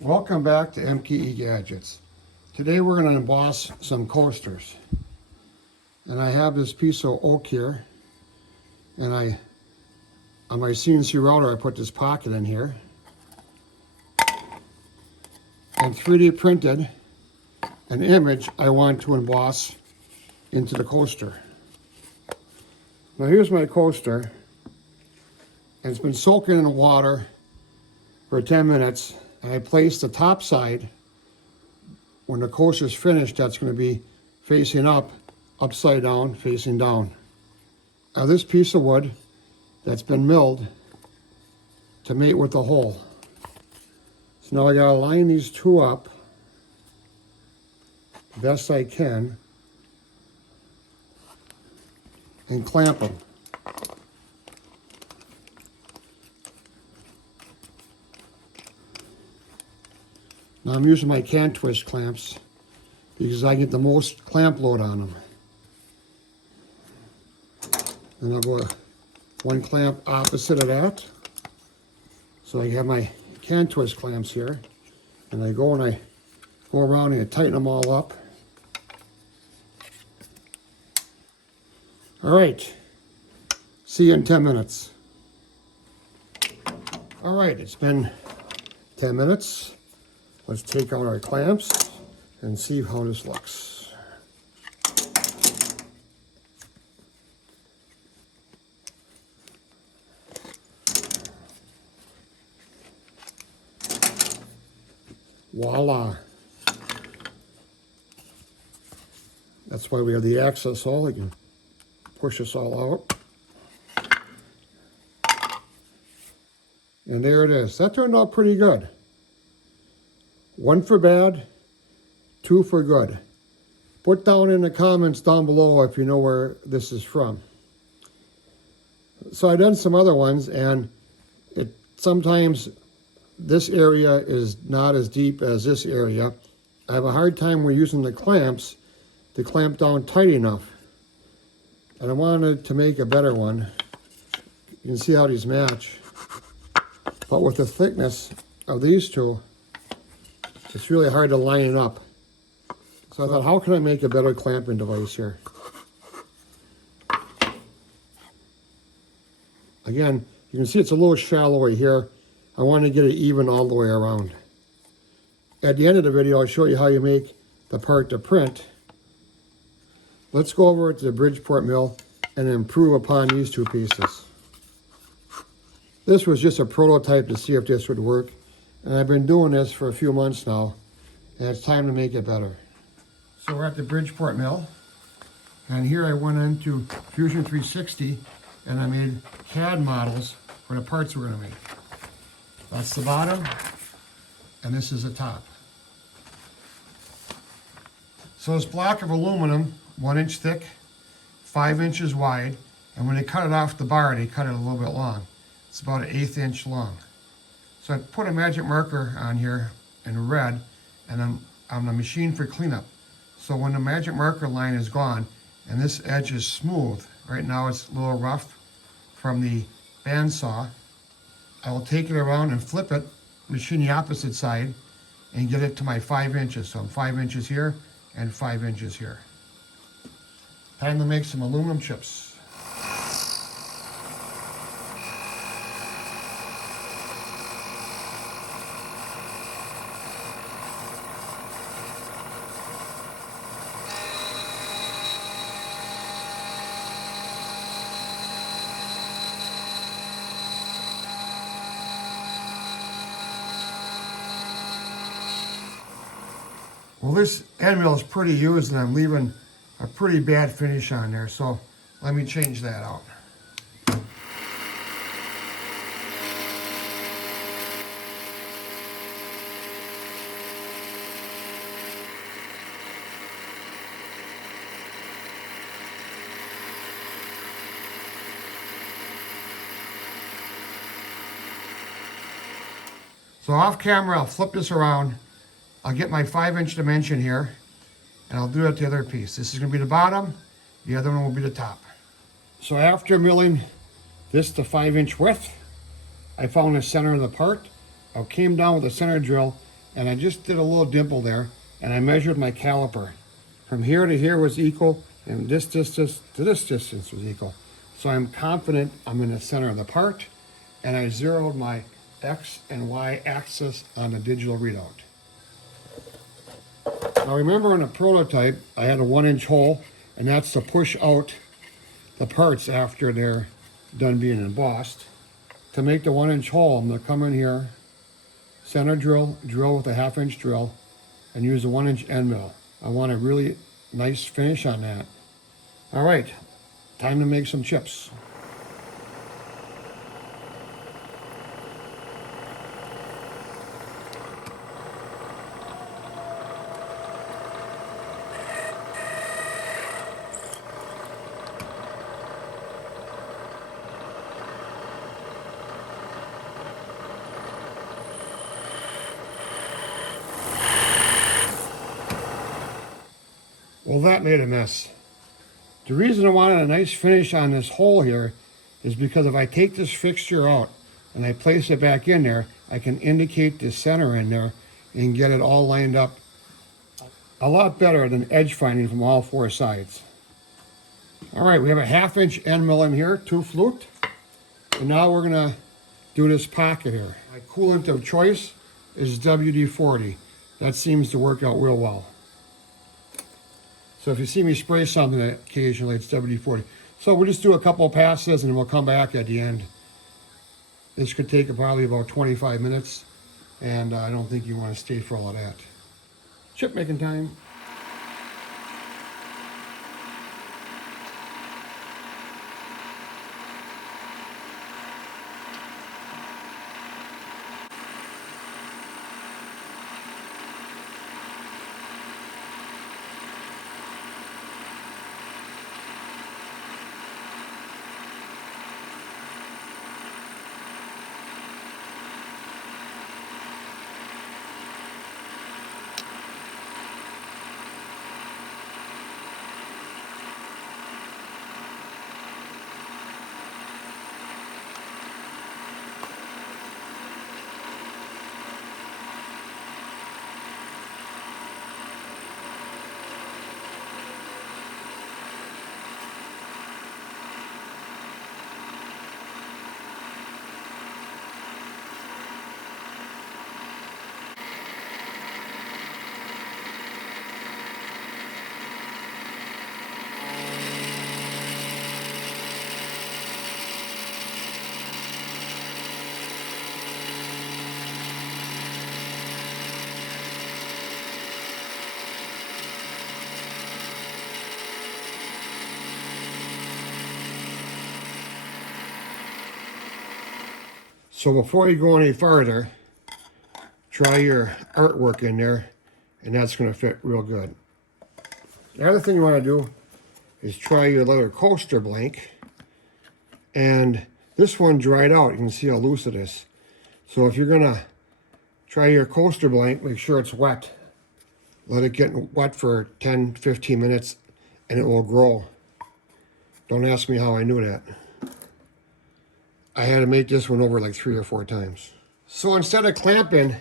Welcome back to Mkegadgets. Today we're going to emboss some coasters. And I have this piece of oak here. And on my CNC router, I put this pocket in here. And 3D printed an image I want to emboss into the coaster. Now here's my coaster. And it's been soaking in the water for 10 minutes. And I place the top side, when the coaster is finished, that's going to be facing up, upside down, facing down. Now this piece of wood that's been milled to mate with the hole. So now I got to line these two up the best I can and clamp them. Now I'm using my can twist clamps because I get the most clamp load on them. And I'll go one clamp opposite of that. So I have my can twist clamps here. And I go around and I tighten them all up. All right, see you in 10 minutes. All right, it's been 10 minutes. Let's take out our clamps and see how this looks. Voila. That's why we have the access hole. You can push this all out. And there it is. That turned out pretty good. 1 for bad, 2 for good. Put down in the comments down below if you know where this is from. So I've done some other ones, and sometimes this area is not as deep as this area. I have a hard time with using the clamps to clamp down tight enough. And I wanted to make a better one. You can see how these match. But with the thickness of these two, it's really hard to line it up. So I thought, how can I make a better clamping device here? Again, you can see it's a little shallower here. I want to get it even all the way around. At the end of the video, I'll show you how you make the part to print. Let's go over to the Bridgeport Mill and improve upon these two pieces. This was just a prototype to see if this would work. And I've been doing this for a few months now, and it's time to make it better. So we're at the Bridgeport Mill, and here I went into Fusion 360, and I made CAD models for the parts we're going to make. That's the bottom, and this is the top. So this block of aluminum, 1 inch thick, 5 inches wide, and when they cut it off the bar, they cut it a little bit long. It's about 1/8 inch long. So I put a magic marker on here in red, and I'm on the machine for cleanup. So when the magic marker line is gone, and this edge is smooth, right now it's a little rough from the bandsaw, I will take it around and flip it, machine the opposite side, and get it to my 5 inches. So I'm 5 inches here and 5 inches here. Time to make some aluminum chips. Well, this end mill is pretty used, and I'm leaving a pretty bad finish on there, so let me change that out. So off camera, I'll flip this around. I'll get my 5 inch dimension here, and I'll do it to the other piece. This is going to be the bottom, the other one will be the top. So after milling this to 5 inch width, I found the center of the part. I came down with a center drill and I just did a little dimple there, and I measured my caliper. From here to here was equal, and this distance to this distance was equal. So I'm confident I'm in the center of the part, and I zeroed my X and Y axis on the digital readout. Now remember in a prototype, I had a 1-inch hole, and that's to push out the parts after they're done being embossed. To make the 1-inch hole, I'm gonna come in here, center drill with a 1/2-inch drill, and use a 1-inch end mill. I want a really nice finish on that. All right, time to make some chips. Well, that made a mess. The reason I wanted a nice finish on this hole here is because if I take this fixture out and I place it back in there, I can indicate the center in there and get it all lined up a lot better than edge finding from all 4 sides. All right, we have a 1/2-inch end mill in here, 2 flute. And now we're gonna do this pocket here. My coolant of choice is WD-40. That seems to work out real well. So if you see me spray something occasionally, it's WD-40. So we'll just do a couple of passes and we'll come back at the end. This could take probably about 25 minutes, and I don't think you want to stay for all of that. Chip making time. So before you go any farther, try your artwork in there, and that's going to fit real good. The other thing you want to do is try your leather coaster blank, and this one dried out. You can see how loose it is. So if you're going to try your coaster blank, make sure it's wet. Let it get wet for 10-15 minutes and it will grow. Don't ask me how I knew that. I had to make this one over like 3 or 4 times. So instead of clamping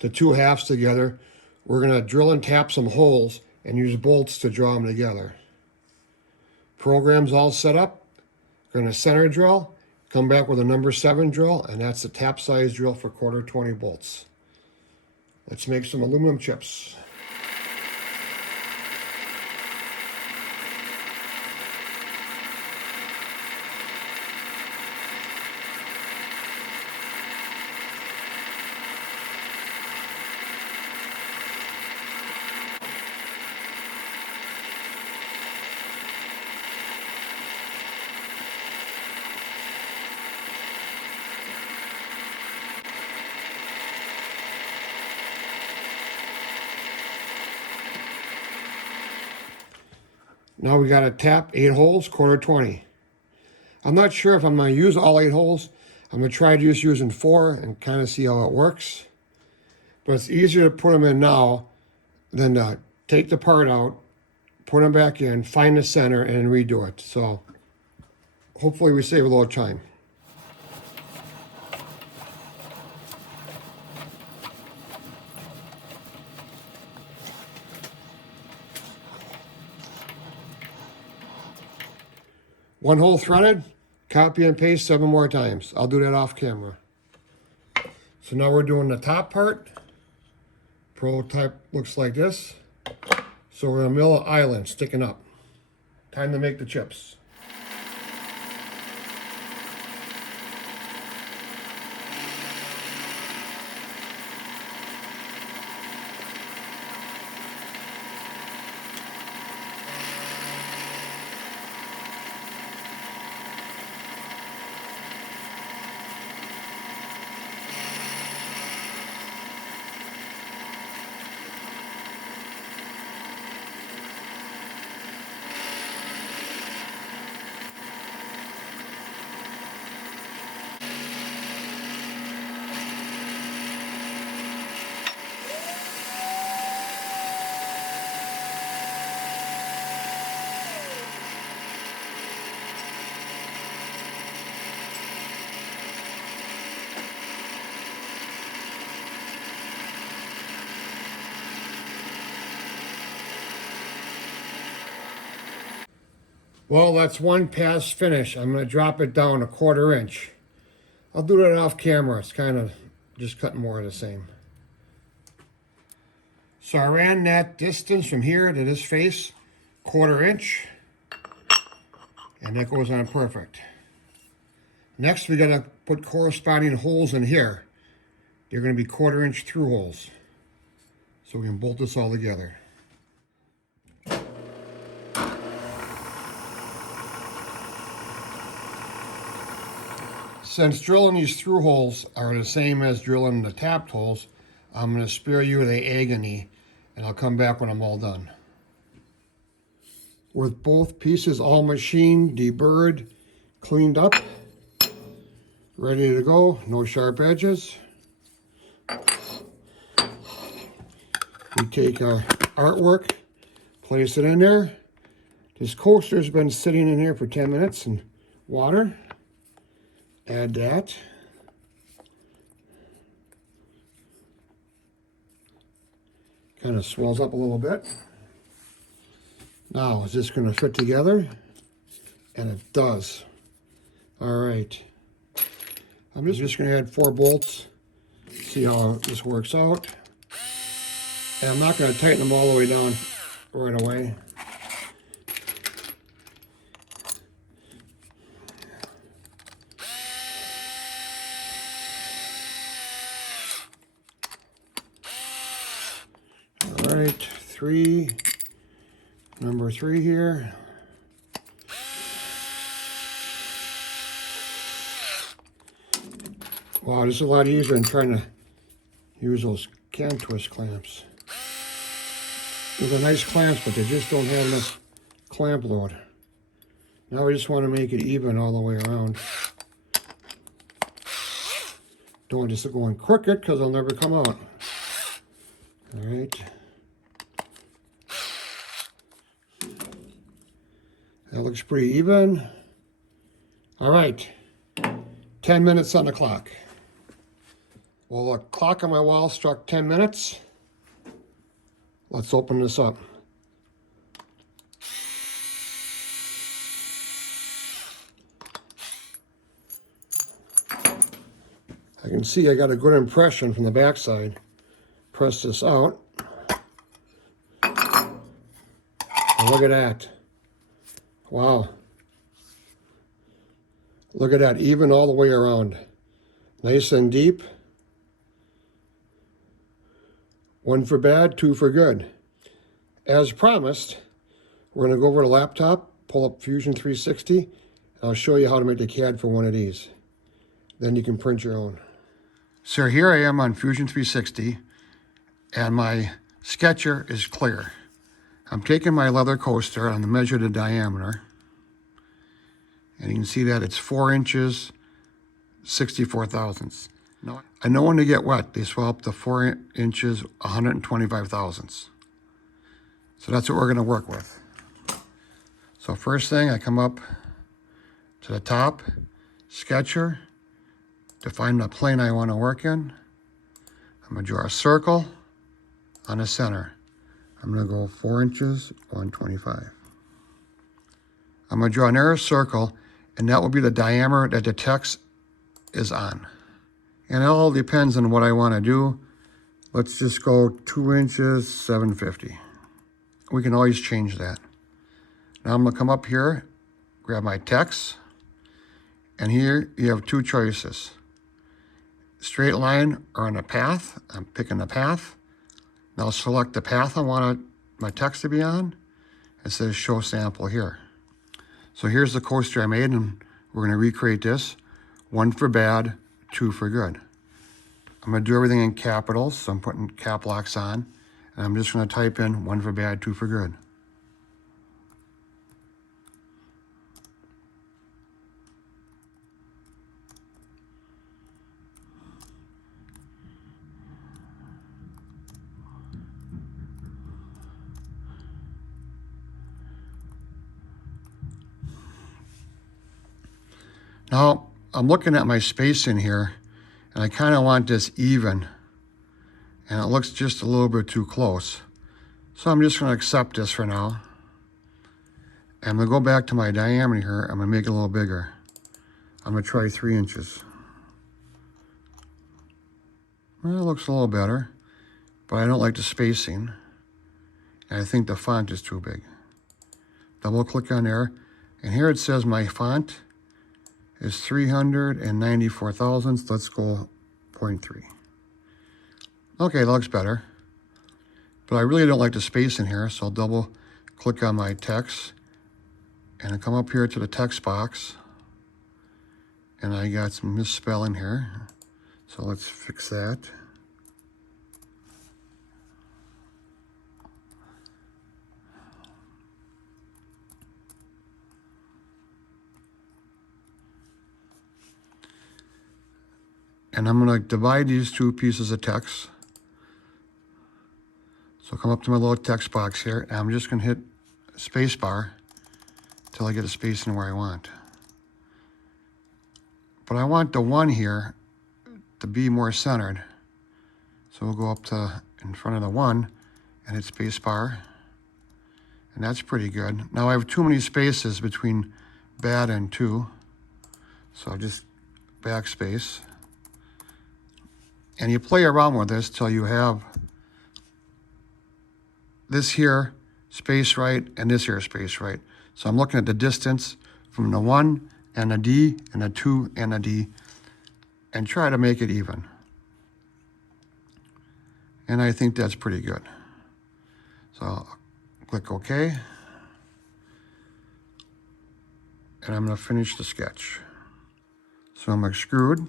the 2 halves together, we're going to drill and tap some holes and use bolts to draw them together. Program's all set up. Going to center drill, come back with a number 7 drill, and that's the tap size drill for 1/4-20 bolts. Let's make some aluminum chips. Now we got to tap 8 holes, 1/4-20. I'm not sure if I'm going to use all 8 holes. I'm going to try just using 4 and kind of see how it works. But it's easier to put them in now than to take the part out, put them back in, find the center, and redo it. So hopefully we save a little time. One hole threaded, copy and paste 7 more times. I'll do that off camera. So now we're doing the top part. Prototype looks like this. So we're gonna mill an island sticking up. Time to make the chips. Well, that's one pass finish. I'm going to drop it down 1/4 inch. I'll do that off camera. It's kind of just cutting more of the same. So I ran that distance from here to this face, 1/4 inch. And that goes on perfect. Next, we got to put corresponding holes in here. They're going to be 1/4 inch through holes. So we can bolt this all together. Since drilling these through holes are the same as drilling the tapped holes, I'm going to spare you the agony, and I'll come back when I'm all done. With both pieces all machined, deburred, cleaned up, ready to go, no sharp edges. We take our artwork, place it in there. This coaster's been sitting in here for 10 minutes in water. Add that. Kind of swells up a little bit. Now, is this going to fit together? And it does. All right. I'm just going to add 4 bolts. See how this works out. And I'm not going to tighten them all the way down right away. All right, number 3 here. Wow, this is a lot easier than trying to use those can twist clamps. Those are nice clamps, but they just don't have enough clamp load. Now we just want to make it even all the way around. Don't want this to go in crooked because it'll never come out. All right. That looks pretty even. All right, 10 minutes on the clock. Well, the clock on my wall struck 10 minutes. Let's open this up. I can see I got a good impression from the backside. Press this out. And look at that. Wow. Look at that, even all the way around. Nice and deep. 1 for bad, 2 for good. As promised, we're going to go over to the laptop, pull up Fusion 360, and I'll show you how to make the CAD for one of these. Then you can print your own. So here I am on Fusion 360, and my sketcher is clear. I'm taking my leather coaster and measure the diameter. And you can see that it's 4 inches, 64 thousandths. Now, I know when they get wet, they swell up to 4 inches, 125 thousandths. So that's what we're going to work with. So first thing, I come up to the top, sketcher, to find the plane I want to work in. I'm going to draw a circle on the center. I'm going to go 4 inches, 125. I'm going to draw an arrow circle, and that will be the diameter that the text is on. And it all depends on what I want to do. Let's just go 2 inches, 750. We can always change that. Now I'm going to come up here, grab my text, and here you have two choices. Straight line or on a path. I'm picking the path. Now select the path I want my text to be on. It says show sample here. So here's the coaster I made, and we're going to recreate this. 1 for bad, 2 for good. I'm going to do everything in capitals, so I'm putting cap locks on. And I'm just going to type in 1 for bad, 2 for good. Now, I'm looking at my spacing here, and I kind of want this even, and it looks just a little bit too close. So I'm just going to accept this for now. And I'm going to go back to my diameter here. I'm going to make it a little bigger. I'm going to try 3 inches. Well, it looks a little better, but I don't like the spacing. And I think the font is too big. Double click on there, and here it says my font is 394 thousandths. Let's go 0.3. Okay, that looks better. But I really don't like the space in here, so I'll double click on my text and I come up here to the text box, and I got some misspelling here. So let's fix that. And I'm going to divide these two pieces of text. So come up to my little text box here, and I'm just going to hit space bar until I get a spacing where I want. But I want the 1 here to be more centered. So we'll go up to in front of the 1 and hit space bar. And that's pretty good. Now I have too many spaces between bad and 2. So I'll just backspace. And you play around with this till you have this here space right and this here space right. So I'm looking at the distance from the 1 and a D and a 2 and a D and try to make it even. And I think that's pretty good. So I'll click OK. And I'm going to finish the sketch. So I'm extrude,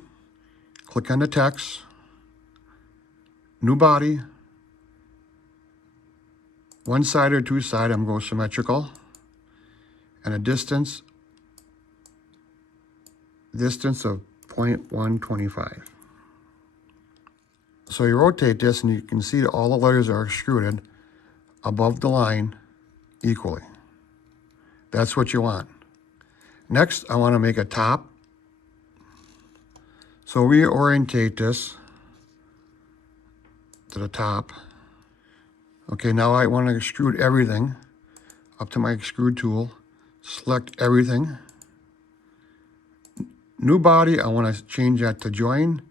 click on the text, new body, 1 side or 2 side, I'm going symmetrical, and a distance of 0.125. So you rotate this and you can see that all the letters are extruded above the line equally. That's what you want. Next, I want to make a top. So reorientate this to the top. Okay, now I want to extrude everything up to my extrude tool. Select everything. New body, I want to change that to join.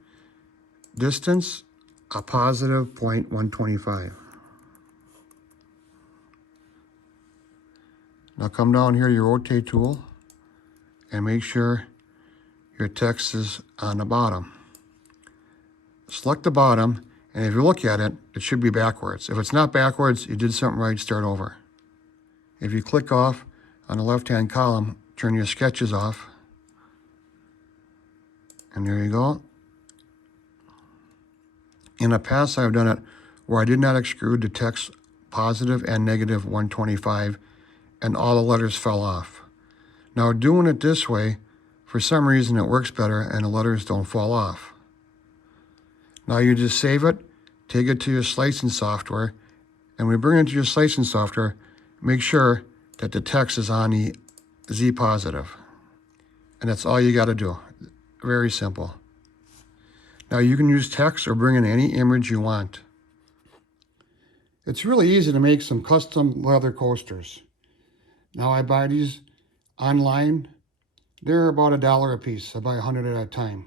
Distance, a positive 0.125. Now come down here, your rotate tool, and make sure your text is on the bottom. Select the bottom, and if you look at it, it should be backwards. If it's not backwards, you did something right, start over. If you click off on the left-hand column, turn your sketches off, and there you go. In the past, I've done it where I did not extrude the text positive and negative 125, and all the letters fell off. Now doing it this way, for some reason it works better and the letters don't fall off. Now you just save it, take it to your slicing software, and when you bring it to your slicing software, make sure that the text is on the Z positive. And that's all you got to do. Very simple. Now you can use text or bring in any image you want. It's really easy to make some custom leather coasters. Now I buy these online. They're about $1 a piece. I buy 100 at a time.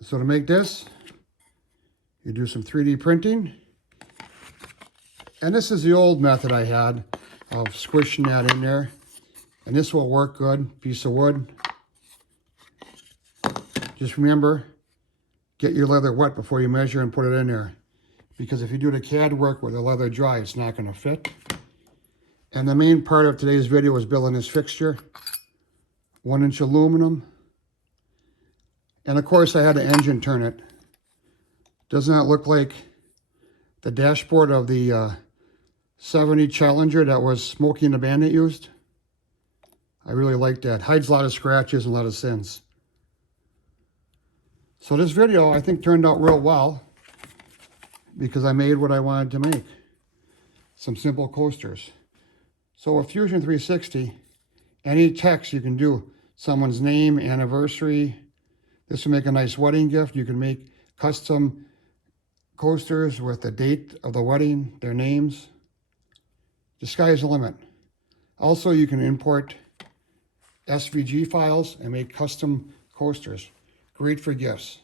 So to make this, you do some 3D printing. And this is the old method I had of squishing that in there. And this will work good. Piece of wood. Just remember, get your leather wet before you measure and put it in there. Because if you do the CAD work with the leather dry, it's not going to fit. And the main part of today's video is building this fixture. 1-inch aluminum. And of course I had the engine turn it. Does not look like the dashboard of the 70 Challenger that was Smokey and the Bandit used. I really like that. Hides a lot of scratches and a lot of sins. So this video I think turned out real well because I made what I wanted to make. Some simple coasters. So with Fusion 360, any text you can do. Someone's name, anniversary. This will make a nice wedding gift. You can make custom coasters with the date of the wedding, their names. The sky's the limit. Also, you can import SVG files and make custom coasters. Great for gifts.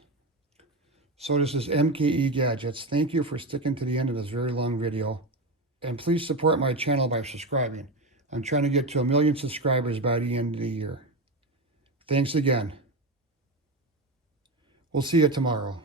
So this is MKE Gadgets. Thank you for sticking to the end of this very long video. And please support my channel by subscribing. I'm trying to get to 1 million subscribers by the end of the year. Thanks again. We'll see you tomorrow.